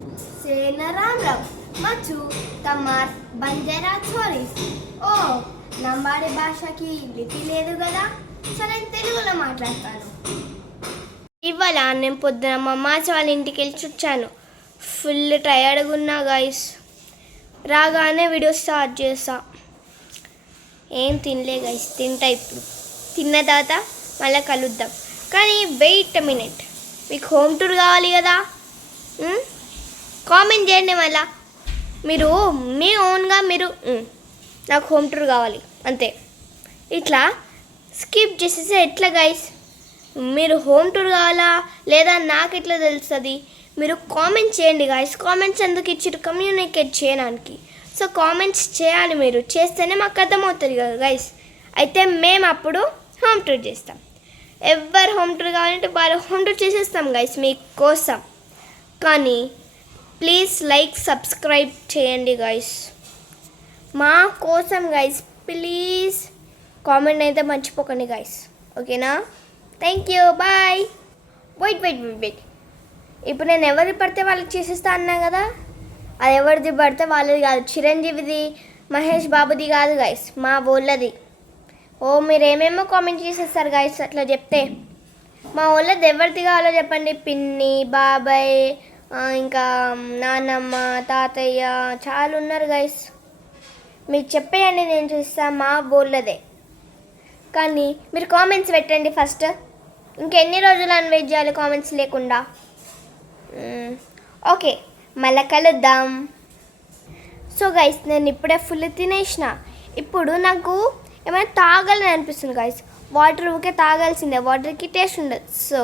సేన రామ్ రామ్ మచ్చు తమార్ బంజారా చోరీస్. ఓ లంబాడి భాషకి లిపి లేదు కదా, సరే తెలుగులో మాట్లాడతాను. ఇవాళ నేను పొద్దున మా అమ్మాచి వాళ్ళ ఇంటికి వెళ్ళి వచ్చాను. ఫుల్ టయర్డ్గా ఉన్నా గైస్. రాగానే వీడియో స్టార్ట్ చేసా. ఏం తినలే గైస్, తింటా ఇప్పుడు. తిన్న తర్వాత మళ్ళీ కలుద్దాం. కానీ వెయిట్ మినిట్, మీకు హోమ్ టూర్ కావాలి కదా, కామెంట్ చేయండి. మళ్ళీ మీరు మీ ఓన్గా నాకు హోమ్ టూర్ కావాలి అంతే. ఇట్లా స్కిప్ చేసేసి ఎట్లా గైస్? మీరు హోమ్ టూర్ కావాలా లేదా నాకు ఎట్లా తెలుస్తుంది? మీరు కామెంట్స్ చేయండి గైస్. కామెంట్స్ ఎందుకు ఇచ్చారు? కమ్యూనికేట్ చేయడానికి. సో కామెంట్స్ చేయాలి, మీరు చేస్తేనే మాకు అర్థమవుతుంది కదా గైస్. అయితే మేము అప్పుడు హోమ్ టూర్ చేస్తాం. ఎవరు హోమ్ టూర్ కావాలంటే వాళ్ళు హోమ్ టూర్ చేసేస్తాం గైస్ మీకోసం. కానీ ప్లీజ్ లైక్ సబ్స్క్రైబ్ చేయండి గైస్ మా కోసం గైస్. ప్లీజ్ కామెంట్ అయితే మర్చిపోకండి గైస్, ఓకేనా? Thank you, bye. వెయిట్. ఇప్పుడు నేను ఎవరిది పడితే వాళ్ళకి చేసేస్తా అన్నా కదా, అది ఎవరిది పడితే వాళ్ళది కాదు. చిరంజీవిది, మహేష్ బాబుది కాదు గైస్, మా వాళ్ళది. ఓ మీరు ఏమేమో కామెంట్ చేసేస్తారు గైస్ అట్లా చెప్తే. మా వాళ్ళది ఎవరిది కావాలో చెప్పండి. పిన్ని, బాబాయ్, ఇంకా నాన్నమ్మ, తాతయ్య చాలా ఉన్నారు గైస్. మీరు చెప్పేయండి, నేను చూస్తాను మా వాళ్ళదే. కానీ మీరు కామెంట్స్ పెట్టండి ఫస్ట్. ఇంకెన్ని రోజులు వెయిట్ చేయాలి కామెంట్స్ లేకుండా? ఓకే, మళ్ళీ కలుద్దాం. సో గైస్, నేను ఇప్పుడే ఫుల్ తినేసిన. ఇప్పుడు నాకు ఏమైనా తాగాలని అనిపిస్తుంది గైస్. వాటర్ ఊకే తాగాల్సిందే, వాటర్కి టేస్ట్ ఉండదు. సో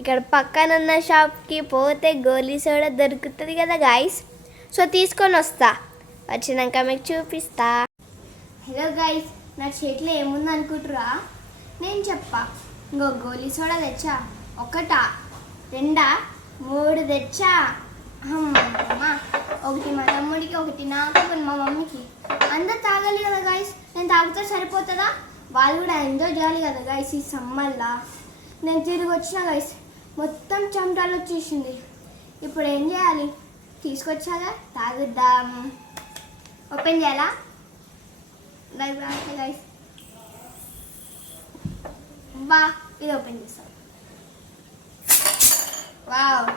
ఇక్కడ పక్కన ఉన్న షాప్కి పోతే గోలీ సోడా దొరుకుతుంది కదా గైస్. సో తీసుకొని వస్తా, వచ్చినాక మీకు చూపిస్తా. హలో గైస్, నా చేతిలో ఏముంది అనుకుంటురా? నేను చెప్పా. ఇంకో గోలీ సోడా తెచ్చా. 1, 2, 3 తెచ్చా. అమ్మా, 1 మా తమ్ముడికి, 1 నాకు, 1 మా మమ్మీకి. అందరు తాగాలి కదా గైస్. నేను తాగితే సరిపోతుందా? వాళ్ళు కూడా ఎంజాయ్ చేయాలి కదా గైస్ ఈ సమ్మర్లా. నేను తిరిగి వచ్చిన గైస్, మొత్తం చెమటలు వచ్చేసింది. ఇప్పుడు ఏం చేయాలి? తీసుకొచ్చాగా తాగుద్దాం. ఓపెన్ చేయాలా గైస్? బా, ఇది ఓపెన్ చేస్తాం. వావ్,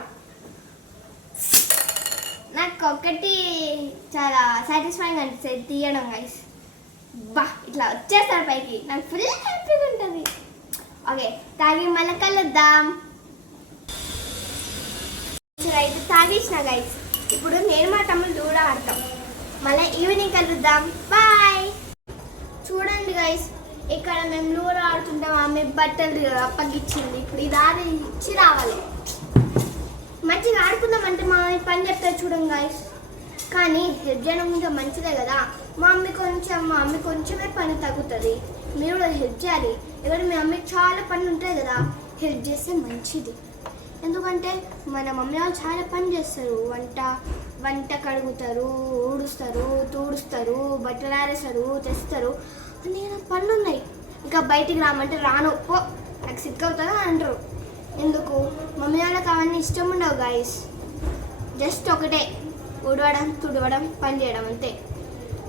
నాకు ఒకటి చాలా సాటిస్ఫైయింగ్ అనిపిస్తుంది తీయడం గైస్. బా, ఇట్లా వచ్చేస్తారు పైకి, నాకు ఫుల్ హ్యాపీగా ఉంటుంది. ఓకే, తాగి మళ్ళీ కలుద్దాం. అయితే తాగేసిన గైస్. ఇప్పుడు నేను మా తమ్ముడు కూడా ఆడతాం. మళ్ళీ ఈవినింగ్ కలుద్దాం. బాయ్. చూడండి గైస్, ఇక్కడ మేము లూడో ఆడుతుంటాం. ఆమె బట్టలు అప్పగిచ్చింది. ఇప్పుడు ఇది ఇచ్చి రావాలి. మంచిగా ఆడుకుందామంటే మా మమ్మీ పని చెప్తారు చూడండి గైస్. కానీ హెల్ప్ చేయడం ఇంకా మంచిదే కదా. మా మమ్మీ కొంచెమే పని తగ్గుతుంది. మీరు కూడా హెల్ప్ చేయాలి. ఇక్కడ మీ మమ్మీకి చాలా పనులు ఉంటాయి కదా, హెల్ప్ చేస్తే మంచిది. ఎందుకంటే మన మమ్మీ వాళ్ళు చాలా పని చేస్తారు. వంట కడుగుతారు, ఊడుస్తారు, తూడుస్తారు, బట్టలు ఆరేస్తారు, తెస్తారు. అన్నీ పనులు ఉన్నాయి. ఇంకా బయటికి రామంటే రాను, పో నాకు సిక్ అవుతుందా అంటారు. ఎందుకు? మమ్మీ వాళ్ళకి అవన్నీ ఇష్టం ఉండవు గైస్. జస్ట్ ఒకటే, ఊడవడం, తుడవడం, పని చేయడం అంతే.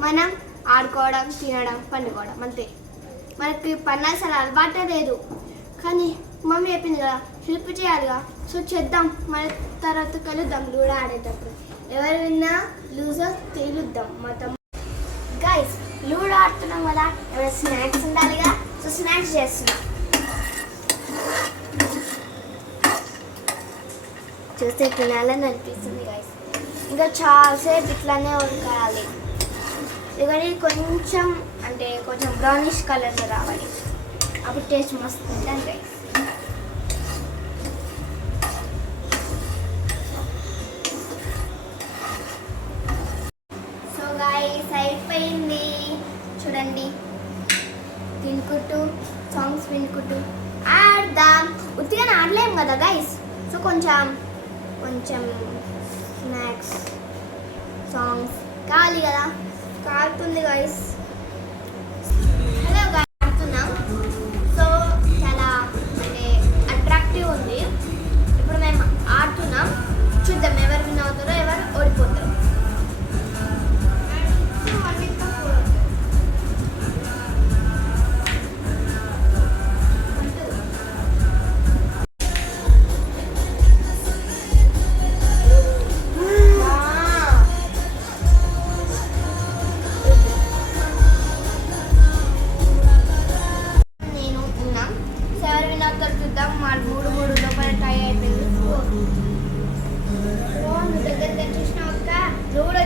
మనం ఆడుకోవడం, తినడం, పండుకోవడం అంతే. మనకి పని అసలు అలవాటే లేదు. కానీ మమ్మీ చెప్పింది కదా, హెల్ప్ చేయాలిగా. సో చేద్దాం. మన తర్వాత కలుద్దాం లూడో ఆడేటప్పుడు. ఎవరు విన్నా లూజో తేలుద్దాం. మా తమ్ముడు గైస్ లూడో ఆడుతున్నాం కదా, ఏమైనా స్నాక్స్ ఉండాలిగా. సో స్నాక్స్ చేస్తున్నాం. చూస్తే తినాలని అనిపిస్తుంది గైస్. ఇంకా చాలాసేపు ఇట్లానే ఉడకాలి. ఎందుకంటే కొంచెం బ్రౌనిష్ కలర్లో రావాలి. అప్పుడు టేస్ట్ మస్తు ఉంటుంది గైస్. సో గైస్ అయిపోయింది చూడండి. తినుకుంటూ సాంగ్స్ వినుకుంటూ ఆడదాం. ఉత్తిగా ఆడలేము కదా గైస్. సో కొంచెం స్నాక్స్, సాంగ్స్ కావాలి కదా. కాలుతుంది గైస్. హలో గైస్, ఆడుతున్నాం. సో చాలా అట్రాక్టివ్ ఉంది. ఇప్పుడు మేము ఆడుతున్నాం. చూద్దాం ఎవరు విన్ అవుతారు.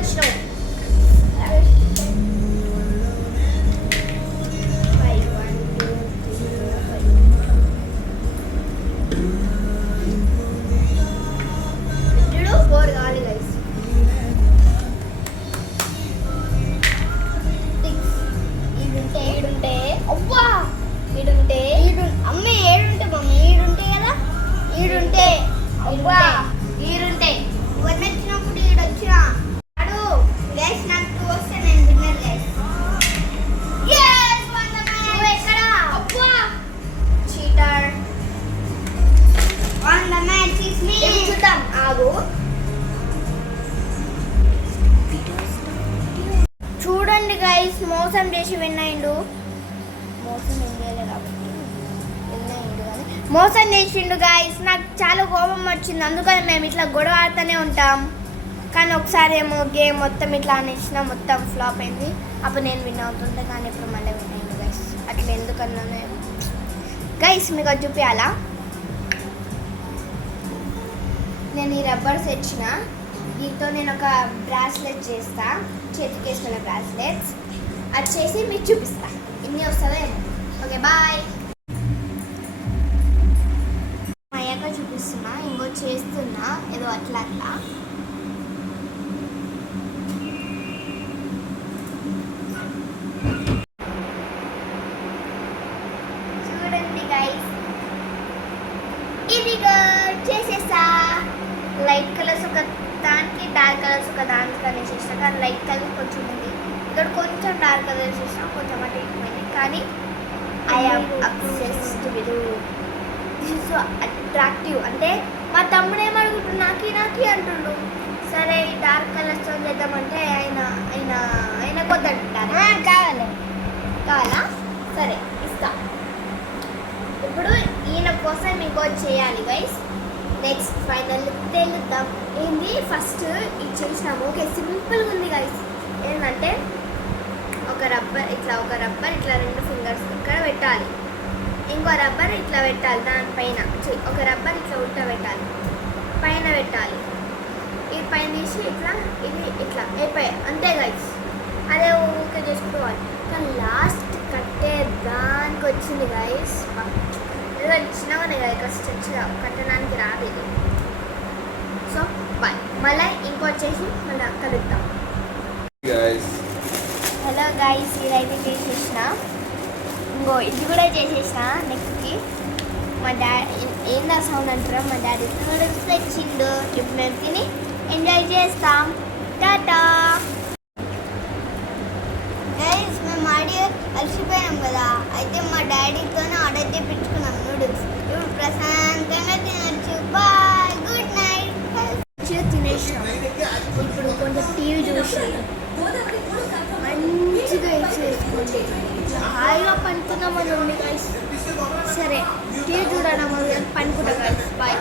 వచ్చినావు ఫోర్ కావాలి గైస్ ఈడుంటే అవ్వా ఈడుంటే అమ్మ ఏడుంటే మమ్మీ ఈడుంటే కదా ఈడుంటే అవ్వా ఈడుంటే ఇవన్నీ వచ్చినప్పుడు ఈడొచ్చిన అడు గైస్ నాకు వస్తే నేను విన్నర్ గైస్ ఎక్కడ అవ్వా cheater on the match is మీ చూద్దాం ఆగు చూడండి గైస్ మోసం చేసి విన్నాయిండు మోసం ఏం చేయలేదు కాబట్టి విన్నాయిండు కానీ మోసం చేసిండు గైస్ నాకు చాలా కోపం వచ్చింది అందుకని మేము ఇట్లా గొడవ ఆడుతూనే ఉంటాం కానీ ఒకసారి ఏమో గేమ్ మొత్తం ఇట్లా అనేసిన మొత్తం ఫ్లాప్ అయింది అప్పుడు నేను విన్ అవుతుంటే కానీ ఇప్పుడు మళ్ళీ విన్నాయిండు గైస్ అట్లా ఎందుకన్నా గైస్ మీకు అది చూపించాలా నేను ఈ రబ్బర్స్ తెచ్చిన దీంతో నేను ఒక బ్రాస్లెట్ చేస్తా చేతికి వేసుకున్న బ్రాస్లెట్స్ అది చేసి మీకు చూపిస్తా ఇన్ని వస్తుందో ఏమో ఓకే బాయ్ అయ్యాక చూపిస్తున్నా ఇంకో చేస్తున్నా ఏదో అట్లా అట్లా చూడండి గైస్ ఇదిగో చేసేసా లైట్ కలర్స్ ఒక దానికి డార్క్ కలర్స్ ఒక దానికి అనేసి ఇష్టం కానీ లైట్ కలర్ కొంచెం ఉంది ఇక్కడ కొంచెం డార్క్ కలర్స్ ఇష్టం కొంచెం అంటే ఎక్కువైంది కానీ I am obsessed with this so attractive అంటే మా తమ్ముడు ఏమడుగుతుండు నాకి అంటుండు సరే ఈ డార్క్ కలర్స్తో చేద్దామంటే ఆయన కొద్దంటారు కావాలా సరే ఇస్తా ఇప్పుడు ఈయన కోసం ఇంకోటి చేయాలి గైస్ నెక్స్ట్ ఫైనల్ తెలుద్దాం ఏంది ఫస్ట్ ఇది చేసినాము ఓకే సింపుల్గా ఉంది గైస్ ఏంటంటే ఒక రబ్బర్ ఇట్లా రెండు ఫింగర్స్ ఇక్కడ పెట్టాలి ఇంకో రబ్బర్ ఇట్లా పెట్టాలి దానిపైన ఒక రబ్బర్ ఇట్లా ఉల్టా పెట్టాలి పైన పెట్టాలి ఈ పైన తీసి ఇట్లా ఇది ఇట్లా అయిపోయాయి అంతే గైస్ అదే ఊరికే చేసుకోవాలి కానీ లాస్ట్ కట్టే దానికి వచ్చింది గైస్ ఏదో ఇచ్చినామనే కదా కష్టంగా కట్టడానికి రాదు ఇది సో బాయ్ మళ్ళీ ఇంకొచ్చేసి మళ్ళీ కలుద్దాం హలో గైస్ ఇదైతే చేసేసిన ఇంకో ఇది కూడా చేసేసిన నెక్స్ట్కి మా డాడీ ఏందా సౌండ్ అంటారా మా డాడీ నూడిల్స్ తెచ్చిండు ఇప్పుడు మేము తిని ఎంజాయ్ చేస్తాం టాటా గైస్ మేము ఆడి అలసిపోయాం కదా అయితే మా డాడీతోనే ఆర్డర్ తెప్పించుకున్నాం నూడిల్స్ ఇప్పుడు ప్రశాంతంగా తినచ్చు బాయ్ గుడ్ నైట్ మంచిగా తినేసినాం ఇప్పుడు కొంచెం టీవీ చూసి మంచిగా వేసేసుకోండి హాయిగా పనుకున్నామని ఉంది గైస్ సరే టీవీ చూడడం పనుకుంటాం గైస్ బాయ్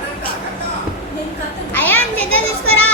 అయ్యా చెద్ద తీసుకోరా